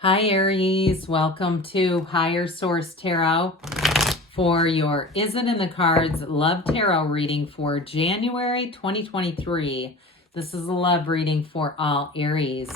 Hi Aries, welcome to Higher Source Tarot for your Is It in the Cards Love Tarot reading for January 2023. This is a love reading for all Aries,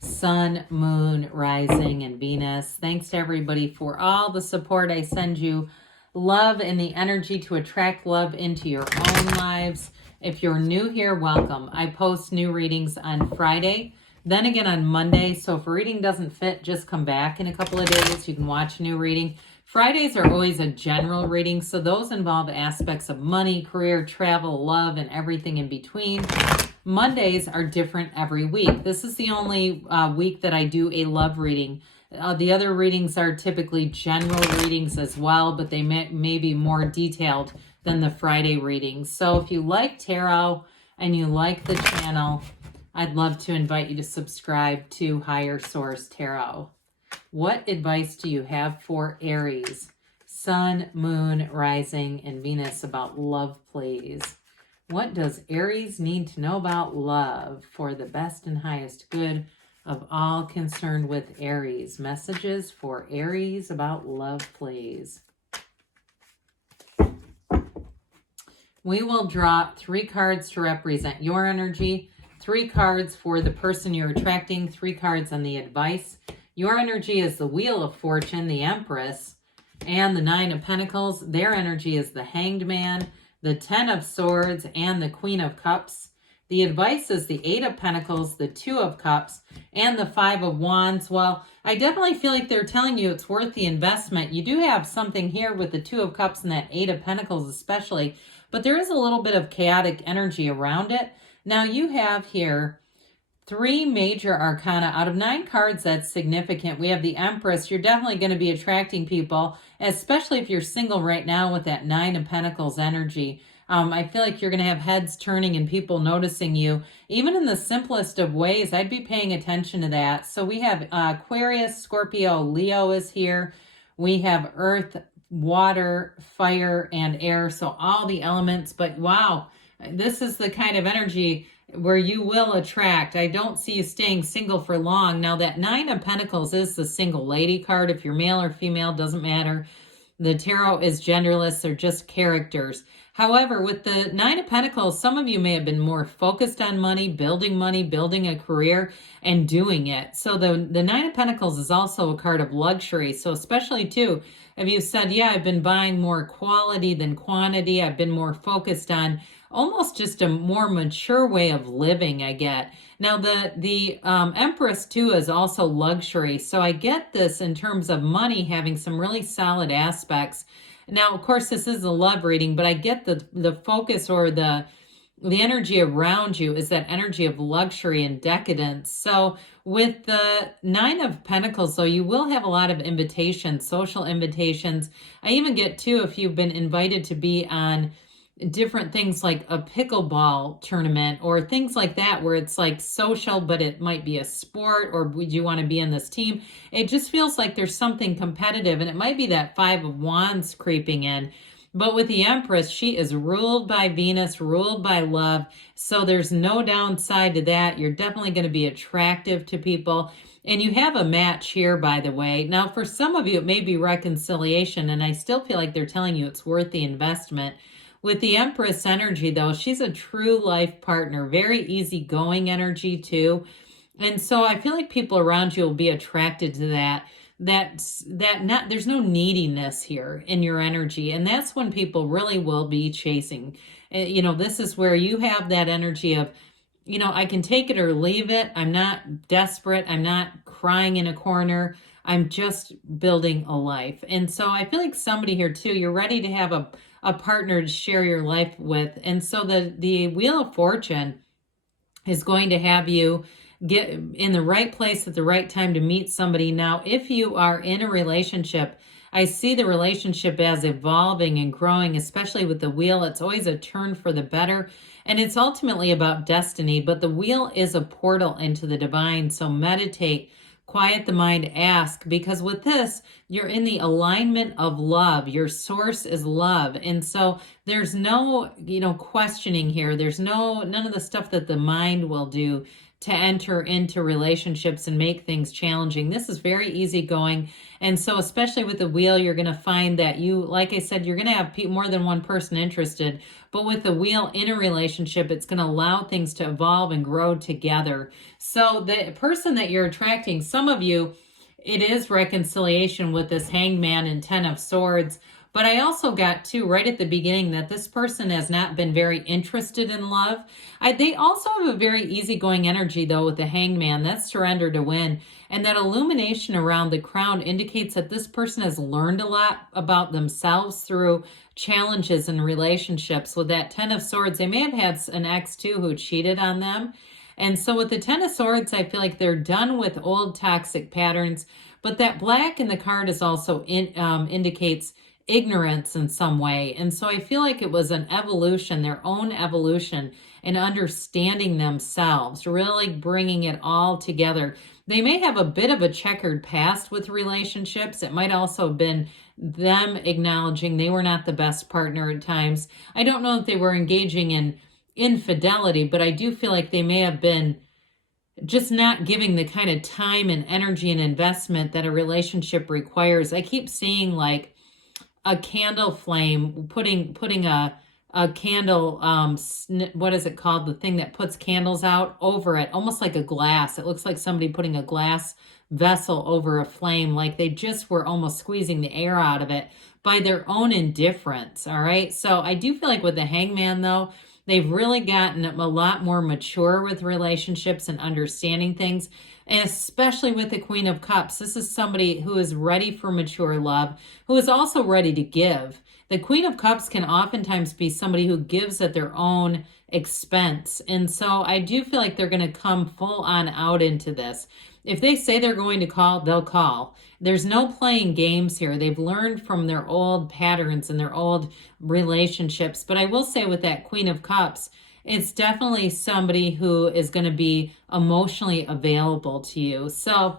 Sun, Moon, Rising, and Venus. Thanks to everybody for all the support. I send you love and the energy to attract love into your own lives. If you're new here, welcome. I post new readings on Friday, then again on Monday. So if a reading doesn't fit, just come back in a couple of days. You can watch a new reading. Fridays are always a general reading, so those involve aspects of money, career, travel, love, and everything in between. Mondays are different every week. This is the only week that I do a love reading. The other readings are typically general readings as well, but they may be more detailed than the Friday readings. So if you like tarot and you like the channel, I'd love to invite you to subscribe to Higher Source Tarot. What advice do you have for Aries, Sun, Moon, Rising, and Venus about love, please? What does Aries need to know about love for the best and highest good of all concerned with Aries? Messages for Aries about love, please. We will draw 3 cards to represent your energy, 3 cards for the person you're attracting, 3 cards on the advice. Your energy is the Wheel of Fortune, the Empress, and the 9 of Pentacles. Their energy is the Hanged Man, the 10 of Swords, and the Queen of Cups. The advice is the 8 of Pentacles, the 2 of Cups, and the 5 of Wands. Well, I definitely feel like they're telling you it's worth the investment. You do have something here with the 2 of Cups and that 8 of Pentacles especially, but there is a little bit of chaotic energy around it. Now you have here 3 major arcana. Out of 9 cards, that's significant. We have the Empress. You're definitely going to be attracting people, especially if you're single right now with that 9 of Pentacles energy. I feel like you're going to have heads turning and people noticing you. Even in the simplest of ways, I'd be paying attention to that. So we have Aquarius, Scorpio, Leo is here. We have Earth, water, fire, and air. So all the elements. But wow, this is the kind of energy where you will attract. I don't see you staying single for long. Now that 9 of Pentacles is the single lady card. If you're male or female, doesn't matter. The tarot is genderless. They're just characters. However, with the 9 of Pentacles, some of you may have been more focused on money, building a career, and doing it. So the 9 of Pentacles is also a card of luxury. So especially too, if you said, yeah, I've been buying more quality than quantity, I've been more focused on almost just a more mature way of living, I get. Now, the Empress, too, is also luxury. So I get this in terms of money having some really solid aspects. Now, of course, this is a love reading, but I get the focus or the energy around you is that energy of luxury and decadence. So with the 9 of Pentacles, though, you will have a lot of invitations, social invitations. I even get, too, if you've been invited to be on different things like a pickleball tournament or things like that where it's like social, but it might be a sport, or would you want to be in this team? It just feels like there's something competitive, and it might be that 5 of Wands creeping in. But with the Empress, she is ruled by Venus, ruled by love. So there's no downside to that. You're definitely going to be attractive to people. And you have a match here, by the way. Now, for some of you, it may be reconciliation, and I still feel like they're telling you it's worth the investment. With the Empress energy, though, she's a true life partner, very easygoing energy, too. And so I feel like people around you will be attracted to that. There's no neediness here in your energy. And that's when people really will be chasing. This is where you have that energy of, I can take it or leave it. I'm not desperate. I'm not crying in a corner. I'm just building a life. And so I feel like somebody here, too, you're ready to have a partner to share your life with. And so the Wheel of Fortune is going to have you get in the right place at the right time to meet somebody. Now, if you are in a relationship, I see the relationship as evolving and growing, especially with the wheel. It's always a turn for the better, and it's ultimately about destiny, but the wheel is a portal into the divine. So meditate, quiet the mind, ask, because with this, you're in the alignment of love. Your source is love. And so there's no, questioning here. There's none of the stuff that the mind will do to enter into relationships and make things challenging. This is very easygoing. And so especially with the wheel, you're going to find that you, like I said, you're going to have more than one person interested. But with the wheel in a relationship, it's going to allow things to evolve and grow together. So the person that you're attracting, some of you, it is reconciliation with this Hangman and Ten of Swords. But I also got too, right at the beginning, that this person has not been very interested in love. They also have a very easygoing energy, though, with the Hangman. That's surrender to win. And that illumination around the crown indicates that this person has learned a lot about themselves through challenges and relationships. With that Ten of Swords, they may have had an ex, too, who cheated on them. And so with the Ten of Swords, I feel like they're done with old toxic patterns. But that black in the card is also indicates ignorance in some way. And so I feel like it was an evolution, their own evolution in understanding themselves, really bringing it all together. They may have a bit of a checkered past with relationships. It might also have been them acknowledging they were not the best partner at times. I don't know if they were engaging in infidelity, but I do feel like they may have been just not giving the kind of time and energy and investment that a relationship requires. I keep seeing like a candle flame, putting a candle, what is it called? The thing that puts candles out over it, almost like a glass. It looks like somebody putting a glass vessel over a flame, like they just were almost squeezing the air out of it by their own indifference, all right? So I do feel like with the Hangman, though, they've really gotten a lot more mature with relationships and understanding things, and especially with the Queen of Cups. This is somebody who is ready for mature love, who is also ready to give. The Queen of Cups can oftentimes be somebody who gives at their own expense. And so I do feel like they're going to come full on out into this. If they say they're going to call, they'll call. There's no playing games here. They've learned from their old patterns and their old relationships. But I will say with that Queen of Cups, it's definitely somebody who is going to be emotionally available to you. So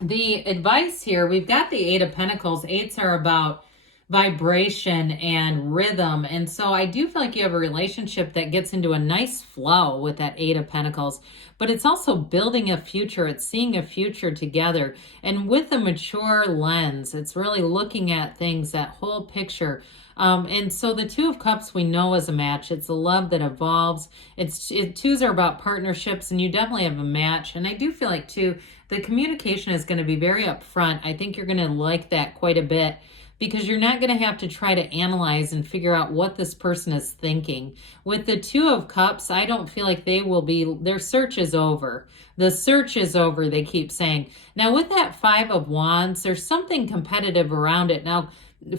the advice here, we've got the Eight of Pentacles. Eights are about vibration and rhythm. And so I do feel like you have a relationship that gets into a nice flow with that Eight of Pentacles, but it's also building a future. It's seeing a future together. And with a mature lens, it's really looking at things, that whole picture. And so the Two of Cups we know is a match. It's a love that evolves. Twos are about partnerships, and you definitely have a match. And I do feel like, too, the communication is going to be very upfront. I think you're going to like that quite a bit, because you're not going to have to try to analyze and figure out what this person is thinking. With the Two of Cups, I don't feel like they will be, their search is over. The search is over, they keep saying. Now, with that Five of Wands, there's something competitive around it. Now,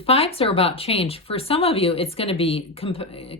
fives are about change. For some of you, it's going to be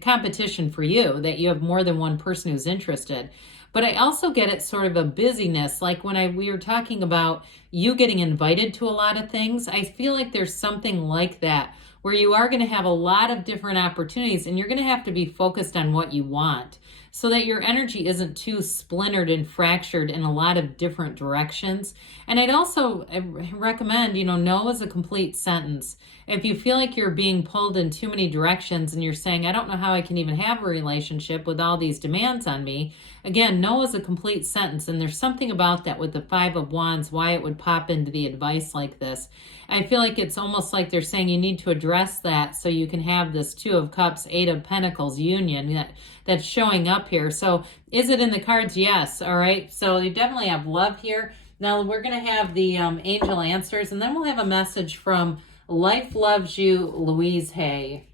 competition for you, that you have more than one person who's interested. But I also get it sort of a busyness. Like when we were talking about you getting invited to a lot of things, I feel like there's something like that where you are going to have a lot of different opportunities, and you're going to have to be focused on what you want so that your energy isn't too splintered and fractured in a lot of different directions. And I'd also recommend, no is a complete sentence. If you feel like you're being pulled in too many directions and you're saying, I don't know how I can even have a relationship with all these demands on me, again, no is a complete sentence. And there's something about that with the Five of Wands, why it would pop into the advice like this. I feel like it's almost like they're saying you need to address that so you can have this Two of Cups, Eight of Pentacles union that's showing up here. So is it in the cards? Yes. All right. So you definitely have love here. Now we're going to have the angel answers, and then we'll have a message from Life Loves You, Louise Hay.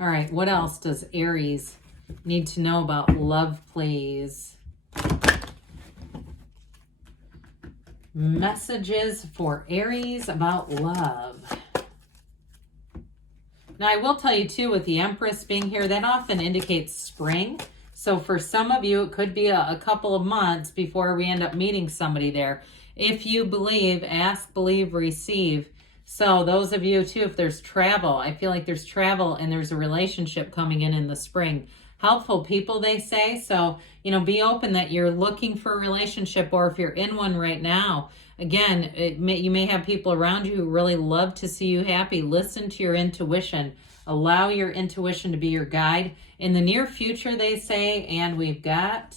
All right. What else does Aries need to know about love, please? Messages for Aries about love. Now, I will tell you, too, with the Empress being here, that often indicates spring. So for some of you, it could be a couple of months before we end up meeting somebody there. If you believe, ask, believe, receive. So those of you, too, if there's travel, I feel like there's travel and there's a relationship coming in the spring. Helpful people, they say. So, be open that you're looking for a relationship, or if you're in one right now, again, you may have people around you who really love to see you happy. Listen to your intuition. Allow your intuition to be your guide. In the near future, they say, and you've got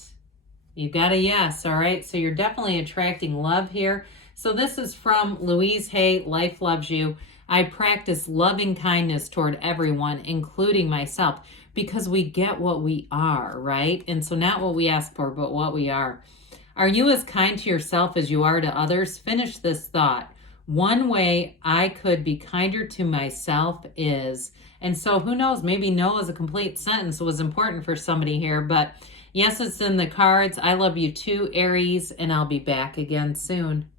a yes, all right? So you're definitely attracting love here. So this is from Louise Hay, Life Loves You. I practice loving kindness toward everyone, including myself, because we get what we are, right? And so not what we ask for, but what we are. Are you as kind to yourself as you are to others? Finish this thought. One way I could be kinder to myself is, and so who knows, maybe no is a complete sentence was important for somebody here, but yes, it's in the cards. I love you too, Aries, and I'll be back again soon.